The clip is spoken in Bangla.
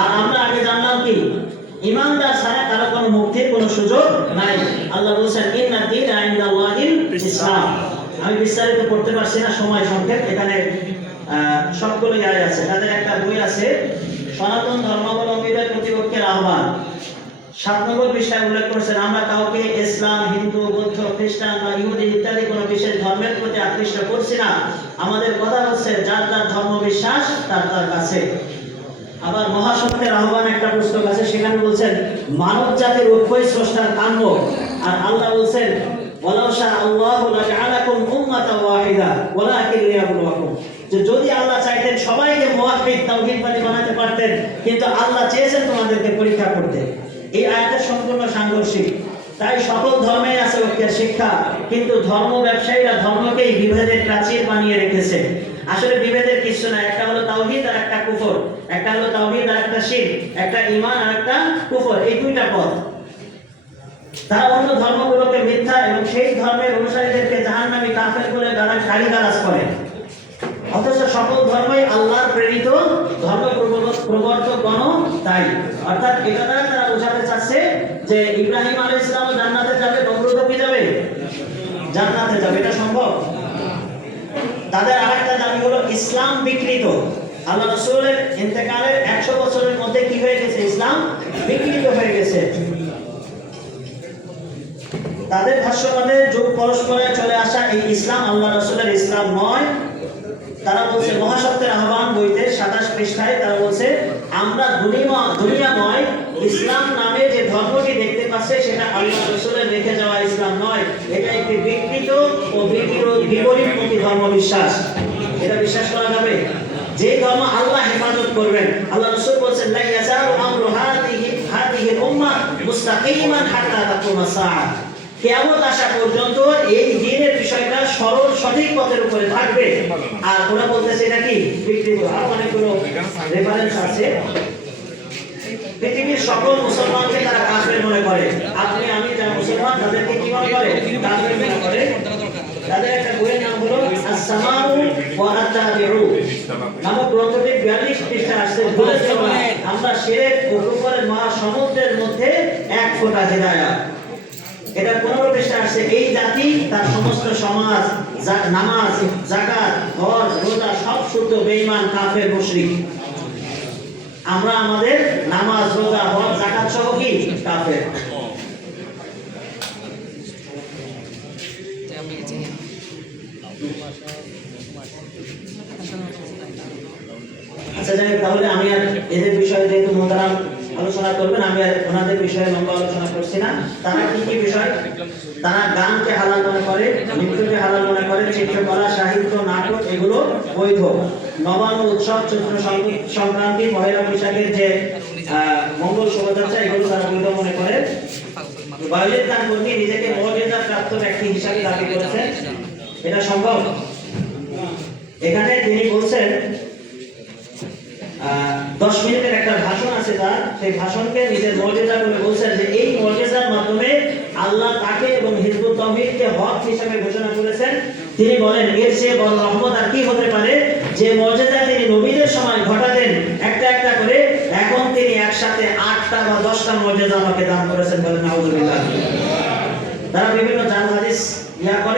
আর আমরা আগে জানলাম কি ইমানদার ছাড়া কারো কোনো মুক্তির কোনো সুযোগ নাই। আল্লাহ বলেছেন ইন্না দীনা ইনদাল্লাহিল ইসলাম। আমি বিস্তারিত পড়তে পারছি না, সময় সংক্ষেপ। এখানে সবগুলো আয়াত আছে। তাদের একটা বই আছে সনাতন ধর্মাবলম্বীদের প্রতিপক্ষের আহ্বান। 7 নম্বর পৃষ্ঠায় উল্লেখ করেছেন আমরা কাউকে ইসলাম, হিন্দু, বৌদ্ধ, খ্রিস্টান বা ইহুদি ইত্যাদি কোনো বিশেষ ধর্মের প্রতি আকৃষ্ট করছি না। আমাদের কথা হচ্ছে যার যার ধর্ম বিশ্বাস তার তার কাছে। আবার মহাসত্যের আহ্বান একটা পুস্তক আছে, সেখানে বলছেন মানব জাতির ঐক্যই স্রষ্টার কাম্য। আর আল্লাহ বলছেন ওয়ালাউ শা আল্লাহু লাজআলাকুম উম্মাতান ওয়াহিদা ওয়ালাকিন লিয়াবলুয়াকুম, যে যদি আল্লাহ চাইতেন সবাইকে মুওয়াহহিদ তাওহীদবাদী বানাতে পারতেন, কিন্তু আল্লাহ চেয়েছেন তোমাদেরকে পরীক্ষা করতে। এই আয়াতের সম্পূর্ণ সাংঘর্ষিক। তাই সকল ধর্মে আছে ঐক্যের শিক্ষা, কিন্তু ধর্ম ব্যবসায়ীরা ধর্মকেই বিভেদের প্রাচীর বানিয়ে রেখেছে। আসলে বিভেদের কিছু না, একটা হলো তাওহীদ আর একটা কুফর, একটা হলো তাওহীদ আর একটা শিরক, একটা ঈমান আর একটা কুফর, এই দুইটা পথ। তারা অন্য ধর্মগুলোকে মিথ্যা এবং সেই ধর্মের অনুসারীদেরকে জাহান্নামী কাফের বলে গালিগালাজ করে। অথচ সকল ধর্মই আল্লাহর প্রেরিত ধর্ম প্রবর্তকগণ। তাই অর্থাৎ এটা দ্বারা তারা বোঝাতে চাচ্ছে যে ইব্রাহিম আলাইহিস সালাম জান্নাতে যাবে, নমরুদও কি যাবে? জান্নাতে যাবে। এটা সম্ভব? তাদের আরেকটা দাবি হলো ইসলাম বিকৃত। আল্লাহ রাসূলের ইন্তেকালের 100 বছরের মধ্যে কি হয়ে গেছে? ইসলাম বিকৃত হয়ে গেছে। তাদের ভাষ্যমতে যুগ পরস্পরে চলে আসা এই ইসলাম আল্লাহ রাসূলের ইসলাম নয়। তারা বলছে মহাসত্যের আহ্বান বইতে 27 পৃষ্ঠায় তারা বলছে আমরা দুনিয়াময় ইসলাম নামে যে ধর্মটি দেখতে পাচ্ছি সেটা আল্লাহ রাসূলের রেখে যাওয়া ইসলাম নয়, এটা একটি বিকৃত ও বিপরীতমুখী ধর্ম বিশ্বাস। এটা বিশ্বাস করা যাবে? যে ধর্ম আল্লাহ হেফাজত করবেন। আল্লাহ রাসূল বলেছেন লা ইয়াজালু আমরু হাদিহি উম্মাহ মুস্তাকিমান হাত্তা তাকুমা সাআহ, কিয়ামত আসা পর্যন্ত এই দ্বীনের বিষয়টা সরল সঠিক পথের উপরে থাকবে। আর ওরা বলতেছে এটা কি বিকৃত। আর অনেকগুলো রেফারেন্স আছে। পৃথিবীর সকল মুসলমানকে তারা কাফের মনে করে। আপনি আমি যারা মুসলমান তাদেরকে কি মনে করে? কাফের মনে করে। তাদের একটা বইয়ের নাম হলো আস-সামাউ ওয়া আত-তাবিউ নামক গ্রন্থটি 42 পৃষ্ঠা আছে। আমরা শিরক ও কুফরের মহাসমুদ্রের মধ্যে এক ফোঁটা হিদায়াত। এটা 15 পৃষ্ঠা আছে। এই জাতি তার সমস্ত সমাজ, নামাজ, যাকাত, হজ, রোজা সব শুদ্ধ বেঈমান, কাফের, মুশরিক। আমরা আমাদের নামাজ, রোজা, হজ, যাকাত সহ কি কাফের। আচ্ছা যাই, তাহলে আমি আর এদের বিষয়ে যেহেতু মোহতারাম আলোচনা করবেন, আমি আর ওনাদের বিষয়ে লম্বা আলোচনা করছি না। তারা কি কি বিষয়? তারা গানকে হালাল মনে করে, নৃত্যকে হালাল মনে করে, চিত্রকলা, সাহিত্য, নাটক এগুলো বৈধ। নবান্ন উৎসব, চৈত্র সংক্রান্তি, পহেলা বৈশাখের যে মঙ্গল শোভাযাত্রা এগুলো তারা বৈধ মনে করে। বায়োজিৎ খান কর্মী নিজেকে মর্যাদা প্রাপ্ত ব্যক্তি হিসাবে দাবি করেছেন। এটা সম্ভব? এখানে তিনি বলছেন 10 মিনিটের একটা ভাষণ আছে তার, সেই ভাষণকে নিজের মর্যাদা বলে বলছেন যে এই মর্যাদার মাধ্যমে আল্লাহ তাকে এবং হিজবুত তাওহীদকে হক হিসেবে ঘোষণা করেছেন। তিনি বলেন এর চেয়ে বড় রহমত আর কি হতে পারে? যে মর্যাদা তিনি নবীদের সময় ঘটাতেন একটা একটা করে, এখন তিনি একসাথে 8টা বা 10টা মর্যাদা আমাকে দান করেছেন। বলেন নাউযুবিল্লাহ। তারা বিভিন্ন জাল হাদিস করে।